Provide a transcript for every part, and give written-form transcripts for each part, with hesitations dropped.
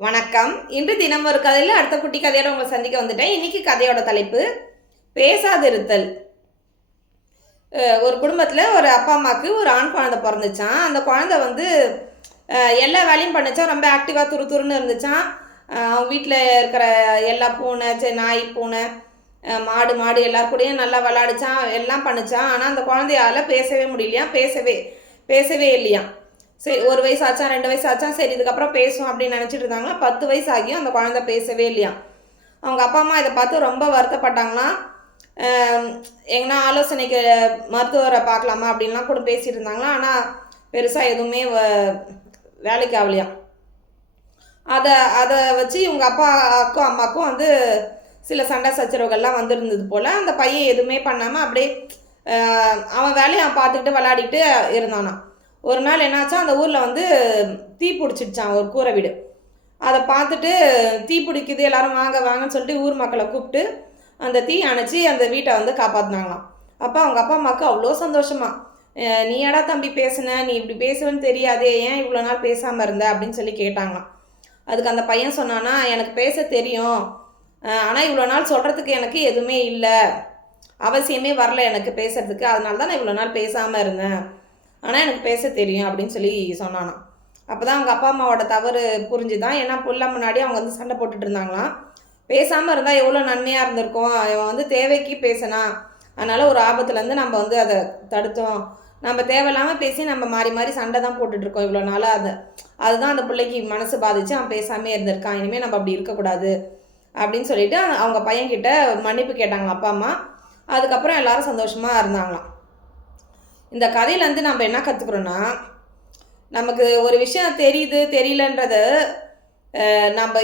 வணக்கம். இன்று தினம் ஒரு கதையில் அடுத்த குட்டி கதையோட உங்களை சந்திக்க வந்துட்டேன். இன்னைக்கு கதையோட தலைப்பு பேசாதிருத்தல். ஒரு குடும்பத்தில் ஒரு அப்பா அம்மாவுக்கு ஒரு ஆண் குழந்தை பிறந்துச்சான். அந்த குழந்தை வந்து எல்லா வேலையும் பண்ணுச்சான். ரொம்ப ஆக்டிவாக துருன்னு இருந்துச்சான். அவங்க வீட்டில் இருக்கிற எல்லா பூனை நாய் பூனை மாடு மாடு எல்லாருக்கூடையும் நல்லா விளாடிச்சான், எல்லாம் பண்ணிச்சான். ஆனால் அந்த குழந்தையால் பேசவே முடியலையாம், பேசவே இல்லையாம். சரி, 1 வயசு ஆச்சான், 2 வயசு ஆச்சான், சரி இதுக்கப்புறம் பேசும் அப்படின்னு நினச்சிட்டு இருந்தாங்களா. 10 வயசு ஆகியும் அந்த குழந்தை பேசவே இல்லையாம். அவங்க அப்பா அம்மா இதை பார்த்து ரொம்ப வருத்தப்பட்டாங்களாம். எங்கன்னா ஆலோசனைக்கு மருத்துவரை பார்க்கலாமா அப்படின்லாம் கூட பேசிகிட்டு இருந்தாங்களாம். ஆனால் பெருசாக எதுவுமே வேலைக்கு ஆகலையாம். அதை வச்சு இவங்க அப்பாவுக்கும் அம்மாவுக்கும் வந்து சில சண்டை சச்சரவுகள்லாம் வந்துருந்தது போல். அந்த பையன் எதுவுமே பண்ணாமல் அப்படியே அவன் வேலையை பார்த்துக்கிட்டு விளையாடிட்டு இருந்தானான். ஒரு நாள் என்னாச்சா, அந்த ஊரில் வந்து தீ பிடிச்சிடுச்சான் ஒரு கூரை வீடு. அதை பார்த்துட்டு தீ பிடிக்குது எல்லாரும் வாங்க வாங்கன்னு சொல்லிட்டு ஊர் மக்களை கூப்பிட்டு அந்த தீ அணைச்சி அந்த வீட்டை வந்து காப்பாற்றினாங்களாம். அப்போ அவங்க அப்பா அம்மாவுக்கு அவ்வளோ சந்தோஷமா, நீ ஏடா தம்பி பேசுன, நீ இப்படி பேசுவேன்னு தெரியாதே, ஏன் இவ்வளோ நாள் பேசாமல் இருந்த அப்படின்னு சொல்லி கேட்டாங்களாம். அதுக்கு அந்த பையன் சொன்னான்னா, எனக்கு பேச தெரியும், ஆனால் இவ்வளோ நாள் சொல்கிறதுக்கு எனக்கு எதுவுமே இல்லை, அவசியமே வரல எனக்கு பேசுறதுக்கு, அதனால தான் நான் இவ்வளோ நாள் பேசாமல் இருந்தேன், ஆனால் எனக்கு பேச தெரியும் அப்படின்னு சொல்லி சொன்னானான். அப்போ தான் அவங்க அப்பா அம்மாவோட தவறு புரிஞ்சுதான். ஏன்னா புள்ள முன்னாடி அவங்க வந்து சண்டை போட்டுட்டு இருந்தாங்களாம். பேசாமல் இருந்தால் எவ்வளோ நன்மையாக இருந்திருக்கும், இவன் வந்து தேவைக்கு பேசினா, அதனால் ஒரு ஆபத்துலேருந்து நம்ம வந்து அதை தடுத்தோம். நம்ம தேவையில்லாமல் பேசி நம்ம மாறி மாறி சண்டை தான் போட்டுட்ருக்கோம் இவ்வளோ நாளாக. அதுதான் அந்த பிள்ளைக்கு மனசு பாதிச்சு அவன் பேசாமே இருந்திருக்கான். இனிமேல் நம்ம அப்படி இருக்கக்கூடாது அப்படின்னு சொல்லிட்டு அவங்க பையன்கிட்ட மன்னிப்பு கேட்டாங்களாம் அப்பா அம்மா. அதுக்கப்புறம் எல்லாரும் சந்தோஷமாக இருந்தாங்களாம். இந்த கதையிலேருந்து நம்ம என்ன கற்றுக்குறோன்னா, நமக்கு ஒரு விஷயம் தெரியுது தெரியலன்றத நம்ம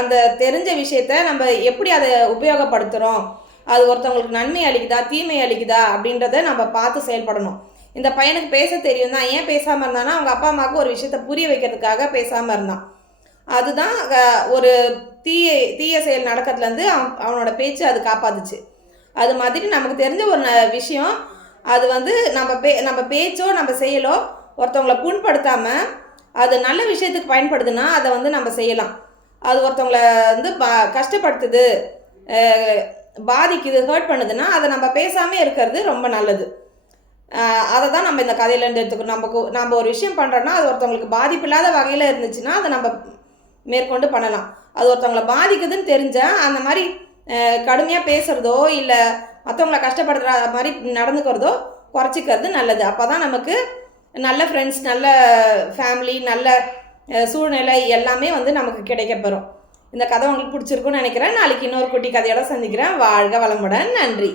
அந்த தெரிஞ்ச விஷயத்த நம்ம எப்படி அதை உபயோகப்படுத்துகிறோம், அது ஒருத்தவங்களுக்கு நன்மை அளிக்குதா தீமை அளிக்குதா அப்படின்றத நம்ம பார்த்து செயல்படணும். இந்த பையனுக்கு பேச தெரியும் தான், ஏன் பேசாமல் இருந்தானா, அவங்க அப்பா அம்மாவுக்கு ஒரு விஷயத்த புரிய வைக்கிறதுக்காக பேசாமல் இருந்தான். அதுதான் ஒரு தீய செயல் நடக்கிறதுலேருந்து அவனோட பேச்சு அது காப்பாத்துச்சு. அது மாதிரி நமக்கு தெரிஞ்ச ஒரு விஷயம், அது வந்து நம்ம பேச்சோ நம்ம செயலோ ஒருத்தவங்களை புண்படுத்தாமல் அது நல்ல விஷயத்துக்கு பயன்படுதுன்னா அதை வந்து நம்ம செய்யலாம். அது ஒருத்தவங்களை வந்து கஷ்டப்படுத்துது, பாதிக்குது, ஹர்ட் பண்ணுதுன்னா அதை நம்ம பேசாமல் இருக்கிறது ரொம்ப நல்லது. அதை தான் நம்ம இந்த கதையிலேருந்து எடுத்துக்கணும். நம்ம ஒரு விஷயம் பண்ணுறோன்னா அது ஒருத்தவங்களுக்கு பாதிப்பு இல்லாத வகையில் இருந்துச்சுன்னா அதை நம்ம மேற்கொண்டு பண்ணலாம். அது ஒருத்தவங்களை பாதிக்குதுன்னு தெரிஞ்சால் அந்த மாதிரி கடுமையாக பேசுகிறதோ இல்லை மற்றவங்களை கஷ்டப்படுத்துகிற மாதிரி நடந்துக்கிறதோ குறைச்சிக்கிறது நல்லது. அப்போ தான் நமக்கு நல்ல ஃப்ரெண்ட்ஸ், நல்ல ஃபேமிலி, நல்ல சூழ்நிலை எல்லாமே வந்து நமக்கு கிடைக்கப்பெறும். இந்த கதை உங்களுக்கு பிடிச்சிருக்குன்னு நினைக்கிறேன். நாளைக்கு இன்னொரு குட்டி கதையோட சந்திக்கிறேன். வாழ்க வளமுடன். நன்றி.